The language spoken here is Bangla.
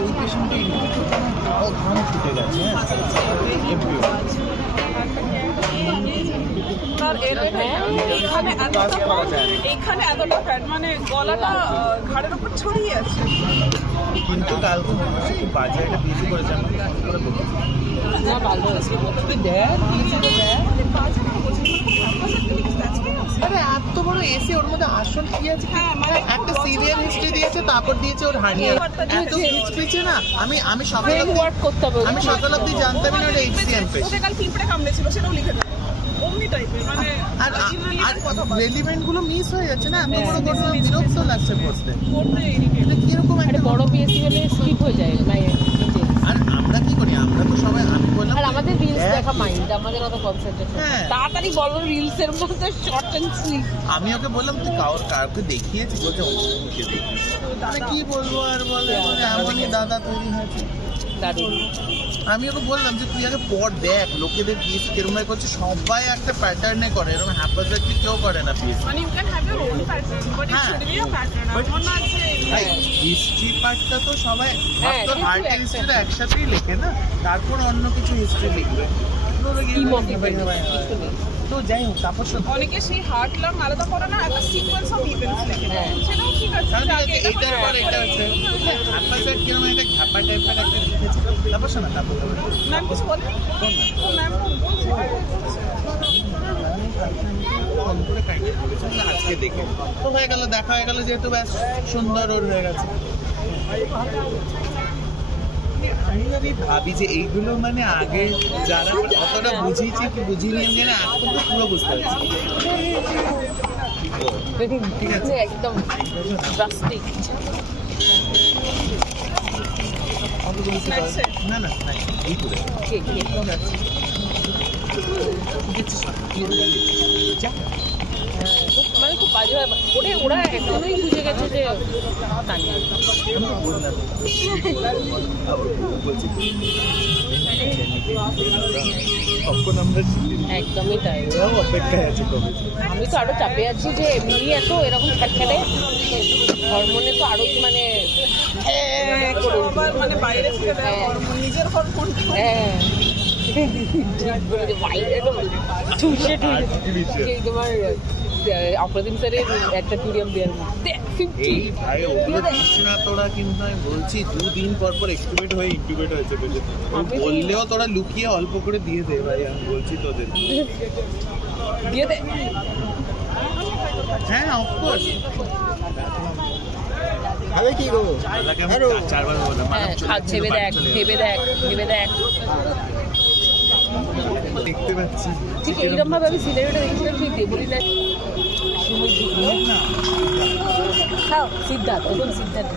ওই পেশেন্টটা ধান ফুটে গেছে। এইখানে এতটা ফ্যাট, মানে গলাটা ঘাড়ের উপর ছড়িয়ে আছে। কিন্তু কালকে মনে হচ্ছে খুব বাজে একটা বিজি করেছে। না ভালো আছে দেখ আরে এত বড় এসে ওর মধ্যে আসল কি আছে? একটা সিরিয়াল হিস্ট্রি দিয়েছে, তারপর দিয়েছে ওর হার্নিয়া। এত হিস্ট্রিছে না, আমি সকাল ওয়ার্ড করতে হবে। আমি সকাল অবধি জানতাম না ওটা HCM পেশেন্ট। কাল পিঁপড়ে কামড়েছিল, সেটাও লিখে দেয় অমনি টাইপের, মানে আর রেলিভেন্ট গুলো মিস হয়ে যাচ্ছে না, এত বড় ঘটনা বিরক্ত লাগছে পড়তে। এটা কিরকম একটা বড় পিএসসি হলে স্কিপ হয়ে যায় না। আর আমরা কি করি, আমরা তো সবাই, আমি বললাম আর আমাদের রিলস দেখা মাইন্ড, আমাদের অত কনসেন্ট্রেশন। তাড়াতাড়ি বলো রিলস এর মধ্যে শর্ট এন্ড সুইট। আমি ওকে বললাম তুই কাউকে দেখিয়েছি, বলছে অমুককে দেখিয়েছি। মানে কি বলবো আর বলে এমনই দাদা তৈরি হয়েছে। দারুণ। আমি ওকে বললাম যে তুই আগে পর দেখ লোকেদের পিএসসি কিরকম করছে, সবাই একটা প্যাটার্নে করে, এরকম হ্যাপাজার্টলি কেউ করে না পিএসসি। মানে you can have your own pattern, but it should be a pattern. এমন না যে হিস্ট্রি পার্টটা তো সবাই হ্যাঁ, তো কিন্তু হার্ট একটা- হিস্ট্রিটা একসাথেই লেখে না, তারপর অন্য কিছু হিস্ট্রি লিখবে। স্কিম অফ ইভেন্ট কিছু নেই। তো যাই হোক, তারপর অনেকে সেই হার্ট লাং আলাদা করে না, একটা সিকোয়েন্স অফ ইভেন্টস লেখে। হ্যাঁ। সেটাও ঠিক আছে, আগে এটা এটার পর এটা হচ্ছে হ্যাপাজার্ট কিরকম একটা ঘাপা টাইপের একটা লিখেছে। তারপর শোনা তারপর ম্যাম কিছু বলে, ও ম্যাম আজকে দেখে তো হয়ে গেল, দেখা হয়ে গেল, যেহেতু ব্যাস সুন্দর ওর হয়ে গেছে। আমি যদি ভাবি যে এইগুলো মানে আগে যারা কতটা বুঝিয়েছি কি বুঝিনি আমি জানি, এখন তো পুরো বুঝতে পারছি। ঠিক আছে। একদম ড্রাস্টিক। না না এই করে মানে খুব বাজে হয় ওরা একদমই বুঝে গেছে যে তানিয়া। তখন আমরা একদমই তাই। অপেক্ষায় আছি কবে। আমি তো আরো চাপে আছি যে এমনি এত এরকম খ্যাটখ্যাটে হরমোনে তো আরো মানে আবার মানে বাইরে থেকে দেয় হরমোন, নিজের হরমোন। হ্যাঁ চুষে টুষে তোমার অপ্রতিম স্যারের একটা টুরিয়াম দেওয়ার মধ্যে এই ভাই ওগুলো দিস না তোরা, কিন্তু আমি বলছি 2 দিন পর পর এক্সটুবেট হয়ে ইনকিউবেট হয়েছে পেশেন্ট। বললেও তোরা লুকিয়ে অল্প করে দিয়ে দে ভাই, আমি বলছি তোদের। দিয়ে দে। হ্যাঁ অফকোর্স। আরে কি গো, আরো 4বার বললাম হ্যাঁ ভেবে দেখ ভেবে দেখ ভেবে দেখ। দেখতে পাচ্ছি ঠিক এইরকম ভাবে আমি সিনেমাটা দেখছিলাম, ঠিক দেবলি না খাও সিদ্ধার্থ, একদম সিদ্ধার্থ।